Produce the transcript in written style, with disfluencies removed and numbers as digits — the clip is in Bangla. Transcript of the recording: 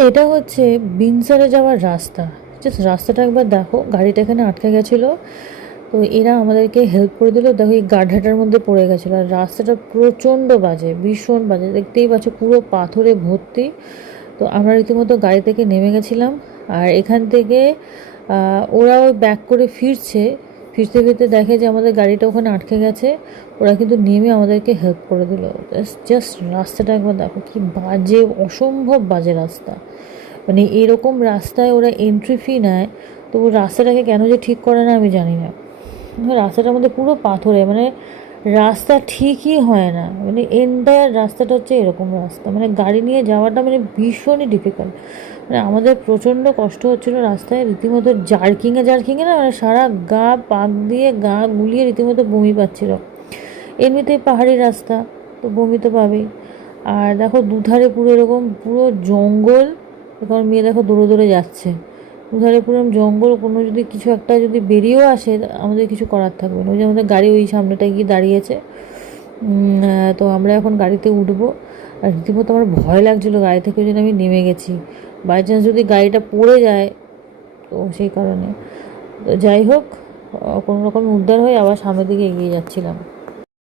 এটা হচ্ছে বিনসারে যাওয়ার রাস্তা। জাস্ট রাস্তাটা একবার দেখো, গাড়িটা এখানে আটকে গেছিলো, তো এরা আমাদেরকে হেল্প করে দিল। দেখো এই গাড্ডাটার মধ্যে পড়ে গেছিলো, আর রাস্তাটা প্রচণ্ড বাজে, ভীষণ বাজে, দেখতেই পাচ্ছ পুরো পাথরে ভর্তি। তো আমরা রীতিমতো গাড়ি থেকে নেমে গেছিলাম। আর এখান থেকে ওরাও ব্যাক করে ফিরছে, ফিরতে ফিরতে দেখে যে আমাদের গাড়িটা ওখানে আটকে গেছে। ওরা কিন্তু নেমে আমাদেরকে হেল্প করে দিল। জাস্ট রাস্তাটা একবার দেখো, কি বাজে, অসম্ভব বাজে রাস্তা। মানে এরকম রাস্তায় ওরা এন্ট্রি ফি নেয়, তো রাস্তাটাকে কেন যে ঠিক করে না আমি জানি না। রাস্তাটার মধ্যে পুরো পাথরে, মানে রাস্তা ঠিকই হয় না, মানে এন্টায়ার রাস্তাটা হচ্ছে এরকম রাস্তা, মানে গাড়ি নিয়ে যাওয়াটা মানে ভীষণই ডিফিকাল্ট। মানে আমাদের প্রচণ্ড কষ্ট হচ্ছিলো রাস্তায়, রীতিমতো জার্কিংয়ে না, মানে সারা গা পাক দিয়ে গা গুলিয়ে রীতিমতো বমি পাচ্ছিল। এমনিতেই পাহাড়ি রাস্তা, তো বমি তো পাবেই। আর দেখো দুধারে পুরো এরকম পুরো জঙ্গল, এখন মেয়ে দেখো দৌড়ে দৌড়ে যাচ্ছে। দুধারে পুরো জঙ্গল, কোনো যদি কিছু একটা যদি বেরিয়েও আসে আমাদের কিছু করার থাকবে না। ওই যে আমাদের গাড়ি ওই সামনেটায় গিয়ে দাঁড়িয়েছে। তো আমরা এখন গাড়িতে উঠবো। আর রীতিমতো আমার ভয় লাগছিলো গাড়ি থেকে, ওই জন্য আমি নেমে গেছি, বাই চান্স যদি গাড়িটা পড়ে যায়, তো সেই কারণে। তো যাই হোক, কোনো রকম উদ্ধার হয়ে আবার সামনের দিকে এগিয়ে যাচ্ছিলাম।